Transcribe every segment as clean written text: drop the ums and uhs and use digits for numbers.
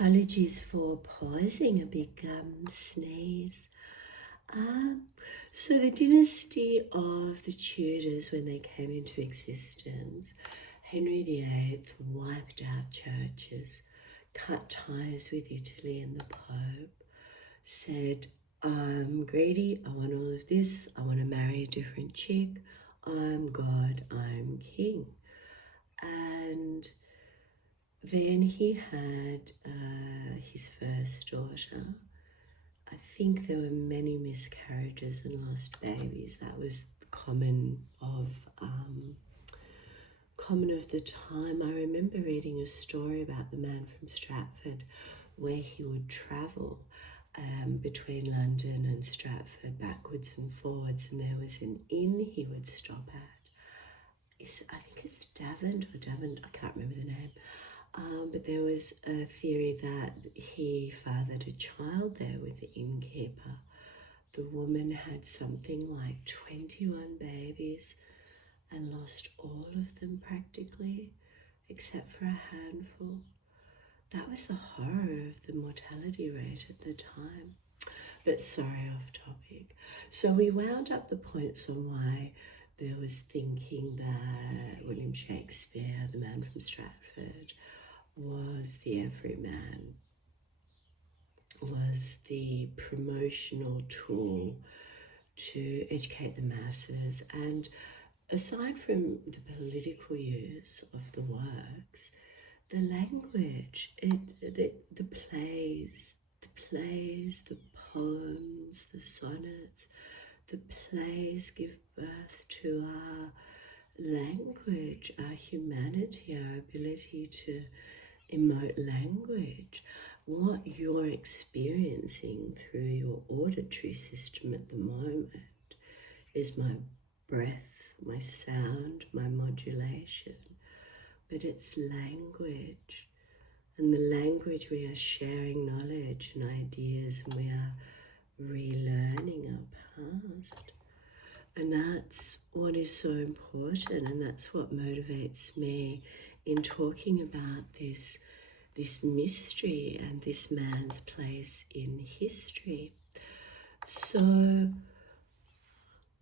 Apologies for pausing a big sneeze. So the dynasty of the Tudors, when they came into existence, Henry VIII wiped out churches, cut ties with Italy and the Pope, said, I'm greedy, I want all of this, I want to marry a different chick, I'm God, I'm king. And then he had his first daughter. I think there were many miscarriages and lost babies. That was common of the time. I remember reading a story about the man from Stratford where he would travel between London and Stratford backwards and forwards, and there was an inn he would stop at. I think it's Davent, I can't remember the name. But there was a theory that he fathered a child there with the innkeeper. The woman had something like 21 babies and lost all of them practically, except for a handful. That was the horror of the mortality rate at the time. But sorry, off topic. So we wound up the points on why there was thinking that William Shakespeare, the man from Stratford, was the everyman, was the promotional tool to educate the masses. And aside from the political use of the works, the language, the plays, the poems, the sonnets, the plays give birth to our language, our humanity, our ability to emote language. What you're experiencing through your auditory system at the moment is my breath, my sound, my modulation, but it's language. And the language, we are sharing knowledge and ideas, and we are relearning our past. And that's what is so important, and that's what motivates me in talking about this mystery and this man's place in history. So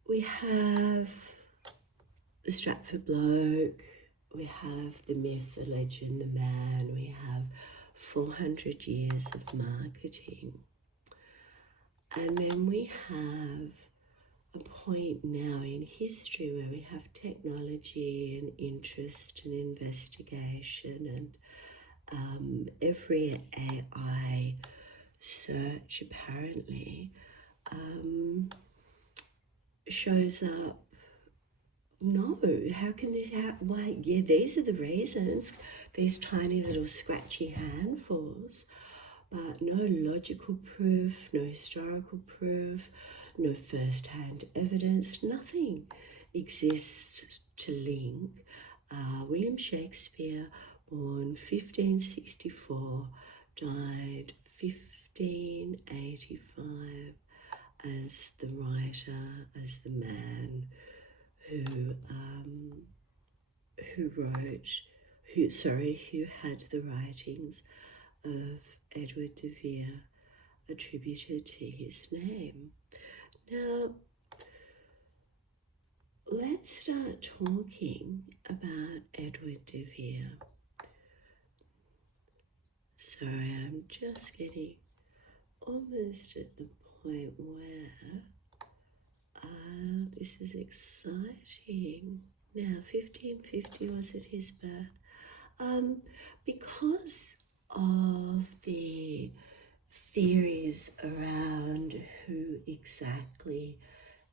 we have the Stratford bloke, we have the myth, the legend, the man, we have 400 years of marketing. And then we have a point now in history where we have technology and interest and investigation, and every AI search apparently shows up. No, how can this happen? Why? Yeah, these are the reasons, these tiny little scratchy handfuls, but no logical proof, no historical proof, no first-hand evidence, nothing exists to link William Shakespeare, born 1564, died 1585, as the writer, as the man who had the writings of Edward de Vere attributed to his name. Now, let's start talking about Edward de Vere. Sorry, I'm just getting almost at the point where this is exciting. Now, 1550 was at his birth. Because of the theories around who exactly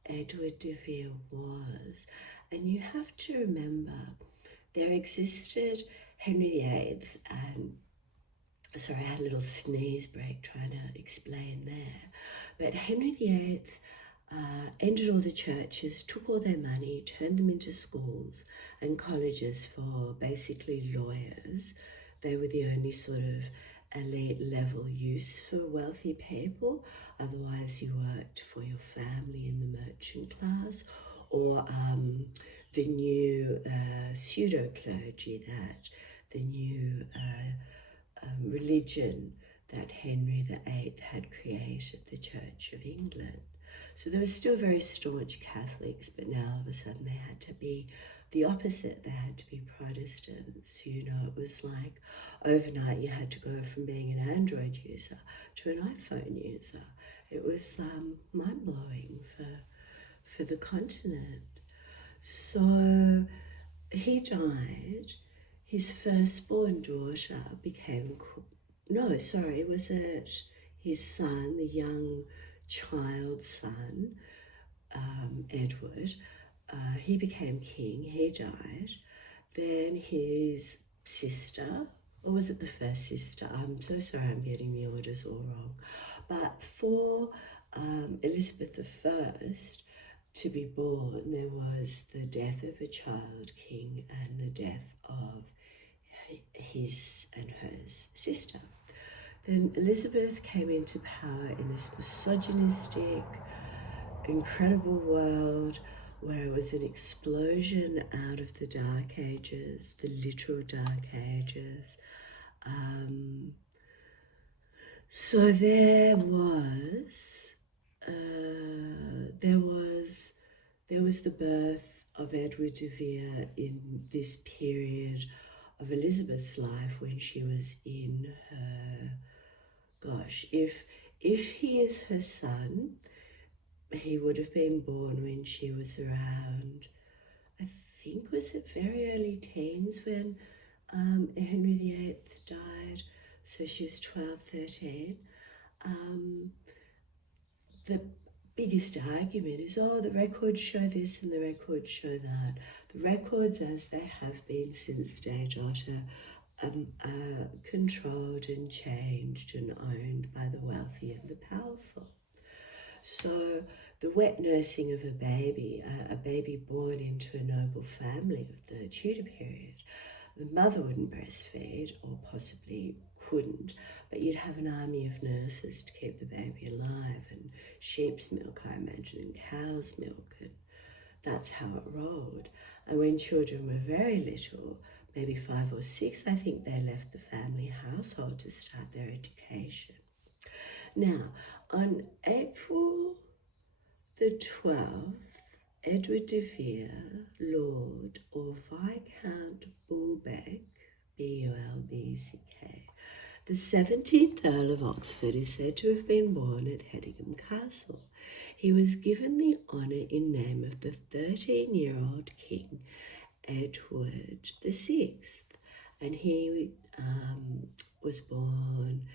Edward de Vere was, and you have to remember there existed Henry VIII, and sorry, I had a little sneeze break trying to explain there, but Henry VIII ended all the churches, took all their money, turned them into schools and colleges for basically lawyers. They were the only sort of elite level use for wealthy people. Otherwise you worked for your family in the merchant class, or the new pseudo-clergy that the new religion that Henry VIII had created, the Church of England. So there were still very staunch Catholics, but now all of a sudden they had to be the opposite. They had to be Protestants. You know, it was like overnight you had to go from being an Android user to an iPhone user. It was mind-blowing for the continent. So he died. His firstborn daughter became, was it his son, the young child son, Edward? He became king, he died. Then his sister, or was it the first sister? I'm so sorry, I'm getting the orders all wrong. But for Elizabeth I to be born, there was the death of a child king and the death of his and her sister. Then Elizabeth came into power in this misogynistic, incredible world where it was an explosion out of the Dark Ages, the literal Dark Ages. So there was the birth of Edward de Vere in this period of Elizabeth's life when she was in her, if he is her son, he would have been born when she was around, I think, was it very early teens when Henry VIII died, so she was 12, 13. The biggest argument is, the records show this and the records show that. The records, as they have been since day dot, are controlled and changed and owned by the wealthy and the powerful. So the wet nursing of a baby born into a noble family of the Tudor period, the mother wouldn't breastfeed, or possibly couldn't, but you'd have an army of nurses to keep the baby alive, and sheep's milk, I imagine, and cow's milk, and that's how it rolled. And when children were very little, maybe 5 or 6, I think they left the family household to start their education. Now, on April the 12th, Edward de Vere, Lord or Viscount Bulbeck, B-U-L-B-C-K, the 17th Earl of Oxford, is said to have been born at Hedingham Castle. He was given the honour in name of the 13-year-old King Edward VI, and he was born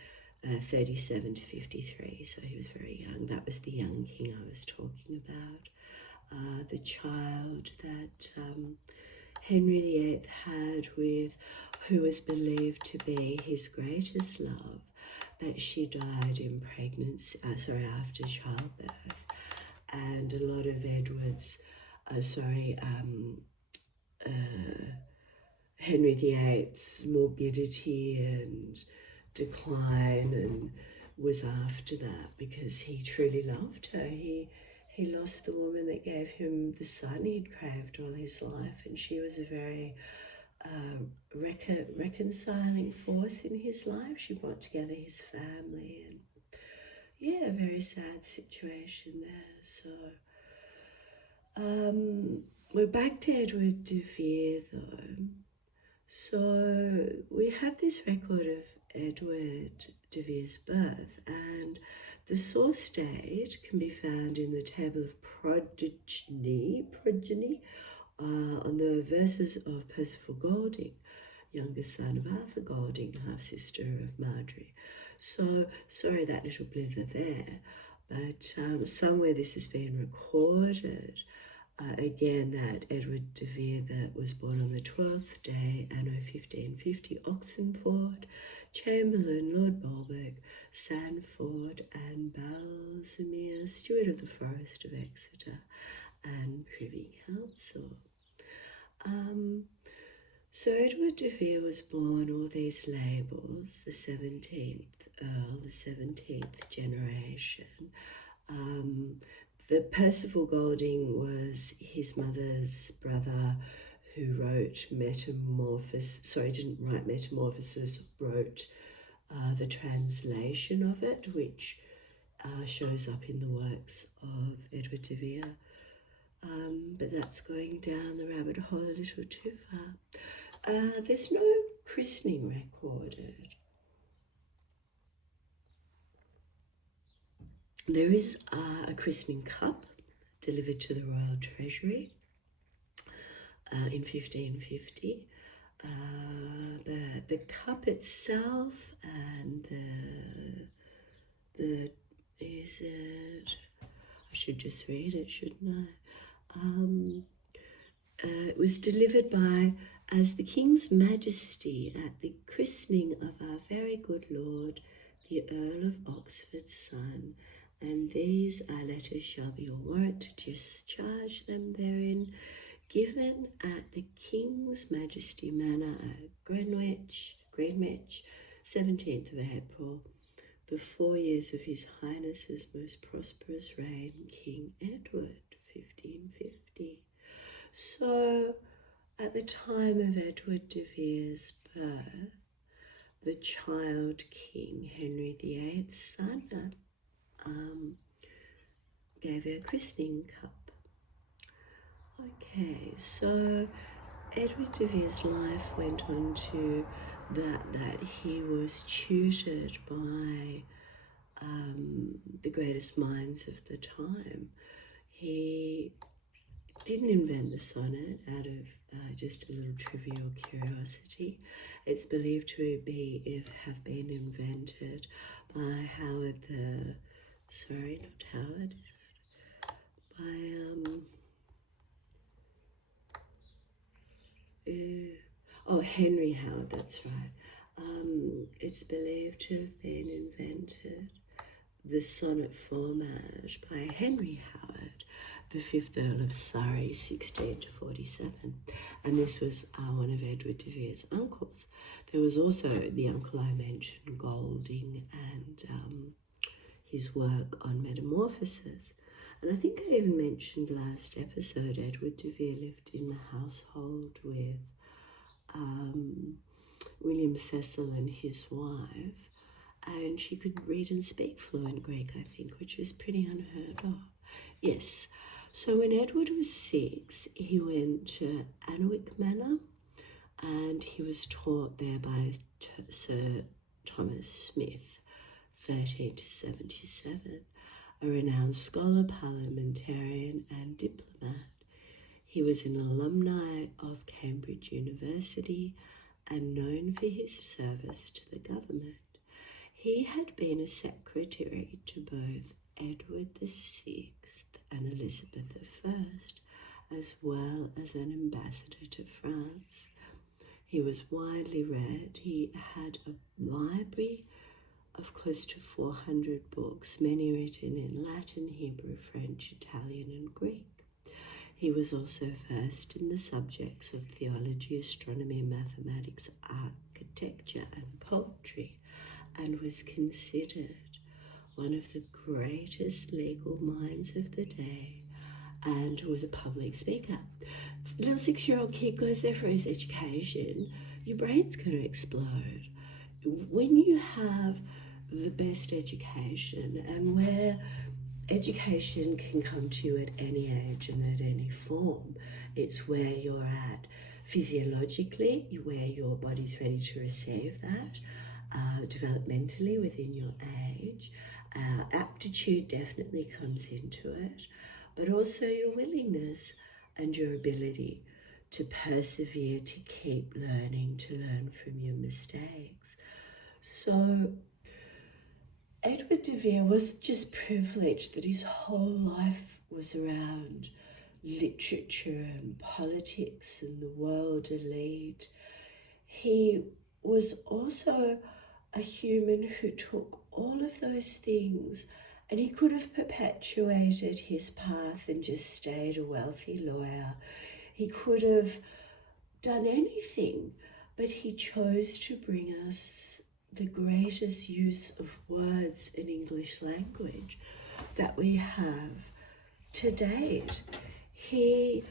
37 to 53, so he was very young. That was the young king I was talking about. The child that Henry VIII had with who was believed to be his greatest love, but she died in pregnancy, after childbirth. And a lot of Edward's, Henry VIII's morbidity and decline and was after that because he truly loved her. He lost the woman that gave him the son he'd craved all his life, and she was a very reconciling force in his life. She brought together his family, and a very sad situation there. So we're back to Edward de Vere though. So we have this record of Edward de Vere's birth, and the source date can be found in the table of progeny on the verses of Percival Golding, youngest son of Arthur Golding, half-sister of Marjorie. So, sorry that little blither there, but somewhere this has been recorded, again, that Edward de Vere that was born on the 12th day, anno 1550, Oxenford, Chamberlain, Lord Bulbeck, Sandford, and Balsamere, Steward of the Forest of Exeter, and Privy Council. So Edward de Vere was born, all these labels, the 17th Earl, the 17th generation. The Percival Golding was his mother's brother who wrote Metamorphosis, wrote the translation of it, which shows up in the works of Edward de Vere. But that's going down the rabbit hole a little too far. There's no christening recorded. There is a christening cup delivered to the Royal Treasury in 1550. The cup itself and the is it? I should just read it, shouldn't I? It was delivered by as the King's Majesty at the christening of our very good Lord, the Earl of Oxford's son, and these our letters shall be your warrant to discharge them therein, given at the King's Majesty Manor at Greenwich, 17th of April, the 4 years of His Highness's most prosperous reign, King Edward, 1550. So, at the time of Edward de Vere's birth, the child king, Henry VIII's son, gave her a christening cup. Okay, so Edward de Vere's life went on to that he was tutored by the greatest minds of the time. He didn't invent the sonnet out of just a little trivial curiosity. It's believed to have been invented by Howard the, sorry, not Howard, is it? By, Henry Howard, that's right. It's believed to have been invented, the sonnet format, by Henry Howard, the 5th Earl of Surrey, 16 to 47. And this was one of Edward de Vere's uncles. There was also the uncle I mentioned, Golding, and his work on metamorphoses. And I think I even mentioned last episode, Edward de Vere lived in the household with William Cecil and his wife, and she could read and speak fluent Greek, I think, which is pretty unheard of. Yes, so when Edward was 6, he went to Alnwick Manor, and he was taught there by Sir Thomas Smith, 13 to 77, a renowned scholar, parliamentarian, and diplomat. He was an alumni of Cambridge University and known for his service to the government. He had been a secretary to both Edward VI and Elizabeth I, as well as an ambassador to France. He was widely read. He had a library of close to 400 books, many written in Latin, Hebrew, French, Italian, and Greek. He was also versed in the subjects of theology, astronomy, mathematics, architecture, and poetry, and was considered one of the greatest legal minds of the day, and was a public speaker. Little 6-year-old kid goes there for his education, your brain's going to explode. When you have the best education, and where education can come to you at any age and at any form, it's where you're at physiologically, where your body's ready to receive that, developmentally within your age. Aptitude definitely comes into it, but also your willingness and your ability to persevere, to keep learning, to learn from your mistakes. So Edward de Vere was just privileged that his whole life was around literature and politics and the world elite. He was also a human who took all of those things, and he could have perpetuated his path and just stayed a wealthy lawyer. He could have done anything, but he chose to bring us the greatest use of words in English language that we have to date. He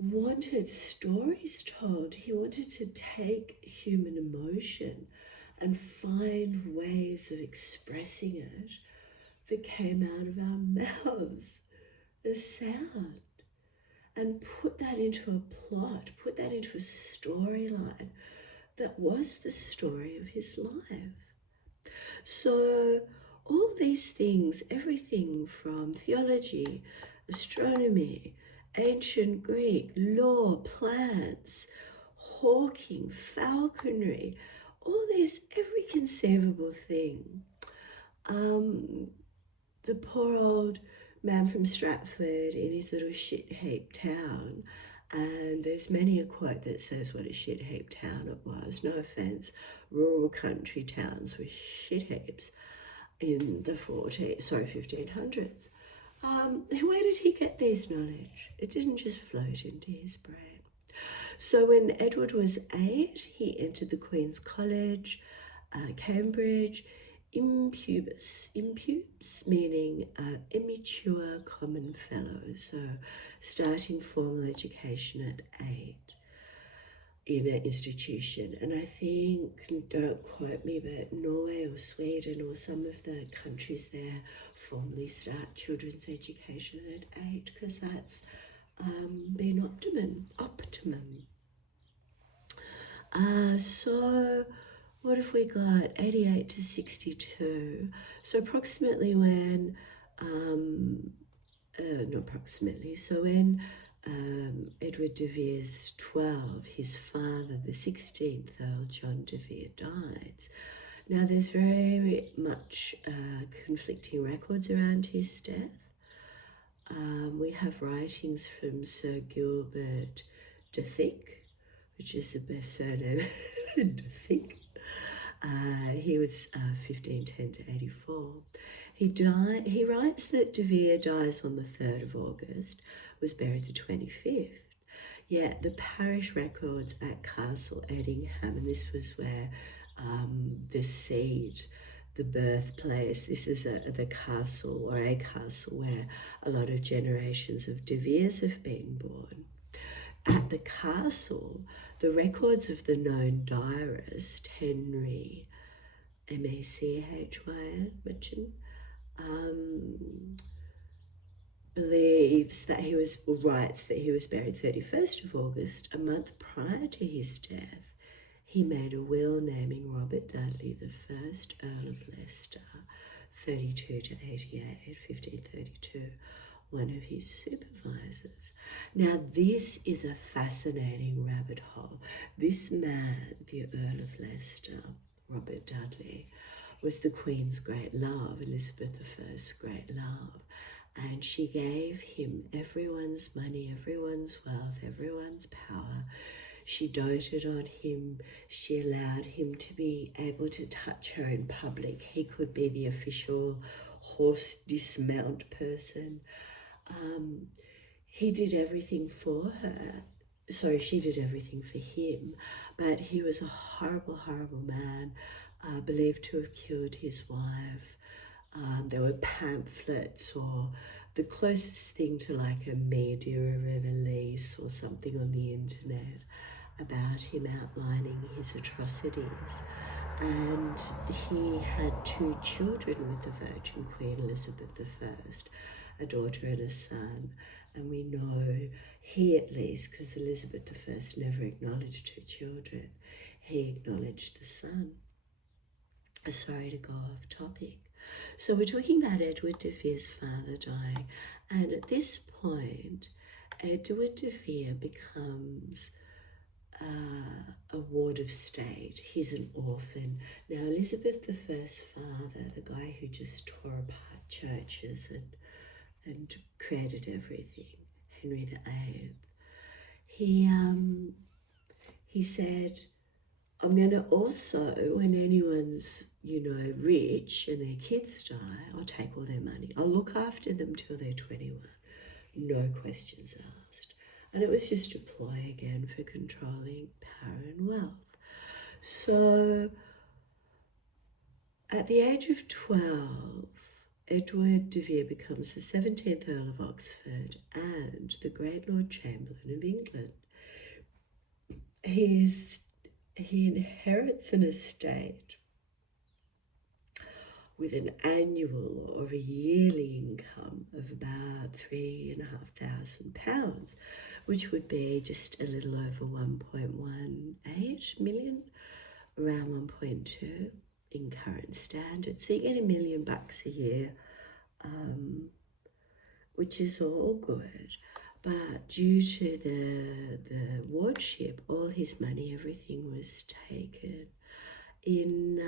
wanted stories told. He wanted to take human emotion and find ways of expressing it that came out of our mouths as sound, and put that into a plot, put that into a storyline that was the story of his life. So all these things, everything from theology, astronomy, ancient Greek, law, plants, hawking, falconry, all these, every conceivable thing. The poor old man from Stratford in his little shit heap town, and there's many a quote that says what a shit heap town it was. No offence, rural country towns were shit heaps in the 1500s. Where did he get this knowledge? It didn't just float into his brain. So when Edward was 8, he entered the Queen's College, Cambridge, impubes meaning immature common fellow, so starting formal education at 8 in an institution. And I think, don't quote me, but Norway or Sweden or some of the countries there formally start children's education at 8, because that's been optimum. So what have we got? 88 to 62. So approximately when, when Edward de Vere's 12, his father, the 16th Earl John de Vere, dies. Now there's very much conflicting records around his death. We have writings from Sir Gilbert de Thicke, which is the best surname, de Thicke. He was 1510 to 84. He writes that de Vere dies on the 3rd of August, was buried the 25th. Yet the parish records at Castle Edingham, and this was where the seat, the birthplace, this is the castle, or a castle where a lot of generations of de Veres have been born. At the castle, the records of the known diarist, Henry, Machin, writes that he was buried 31st of August, a month prior to his death. He made a will naming Robert Dudley, the first Earl of Leicester, 32 to 88, 1532, one of his supervisors. Now this is a fascinating rabbit hole. This man, the Earl of Leicester, Robert Dudley, was the Queen's great love, Elizabeth I's great love. And she gave him everyone's money, everyone's wealth, everyone's power. She doted on him. She allowed him to be able to touch her in public. He could be the official horse dismount person. He did everything for her. So she did everything for him. But he was a horrible, horrible man, believed to have killed his wife. There were pamphlets, or the closest thing to like a media release or something on the internet about him outlining his atrocities. And he had 2 children with the Virgin Queen Elizabeth I, a daughter and a son. And we know he, at least, because Elizabeth I never acknowledged her children, he acknowledged the son. Sorry to go off topic. So we're talking about Edward de Vere's father dying, and at this point, Edward de Vere becomes a ward of state. He's an orphan. Now Elizabeth I's father, the guy who just tore apart churches and created everything, Henry VIII, he said, I'm going to also, when anyone's, rich and their kids die, I'll take all their money. I'll look after them till they're 21. No questions asked. And it was just a ploy again for controlling power and wealth. So at the age of 12, Edward de Vere becomes the 17th Earl of Oxford and the Great Lord Chamberlain of England. He inherits an estate with an annual or a yearly income of about £3,500, which would be just a little over 1.18 million, around 1.2 in current standards. So you get $1 million a year, which is all good. But due to the wardship, all his money, everything was taken. In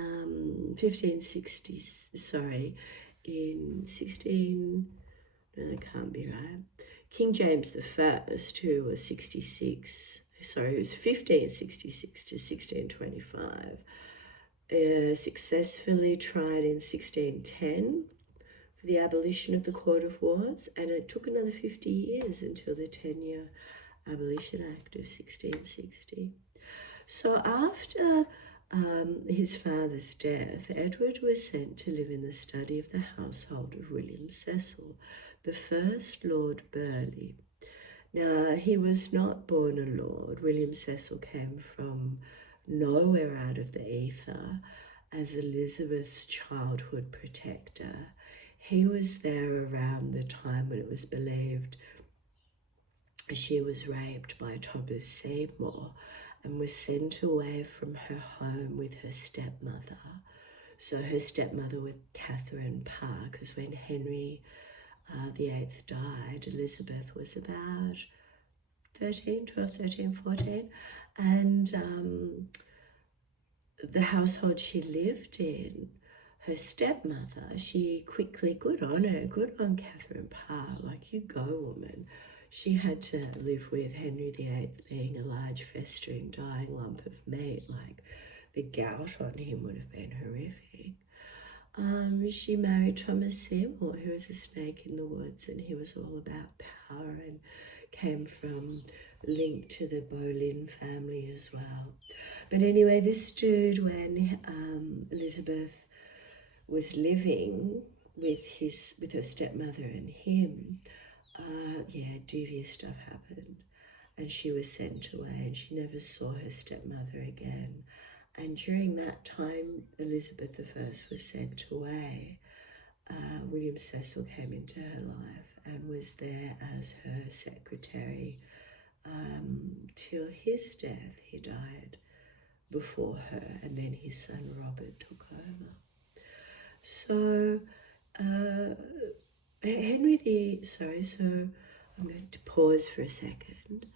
1560, sorry, in 16, no, that can't be right. King James the First, who was 66, sorry, it was 1566 to 1625, successfully tried in 1610 for the abolition of the Court of Wards, and it took another 50 years until the 10-year Abolition Act of 1660. So after his father's death, Edward was sent to live in the study of the household of William Cecil, the first Lord Burghley. Now, he was not born a lord. William Cecil came from nowhere out of the ether as Elizabeth's childhood protector. He was there around the time when it was believed she was raped by Thomas Seymour and was sent away from her home with her stepmother. So her stepmother was Catherine Parr, because when Henry VIII died, Elizabeth was about 12, 13, 14. And the household she lived in, her stepmother, she quickly, good on her, good on Catherine Parr, like, you go, woman. She had to live with Henry VIII being a large, festering, dying lump of meat. Like, the gout on him would have been horrific. She married Thomas Seymour, who was a snake in the woods, and he was all about power and came from, linked to the Boleyn family as well. But anyway, this dude, when Elizabeth was living with her stepmother and him, dubious stuff happened, and she was sent away, and she never saw her stepmother again. And during that time, Elizabeth I was sent away. William Cecil came into her life and was there as her secretary till his death. He died before her, and then his son Robert took over. So so I'm going to pause for a second.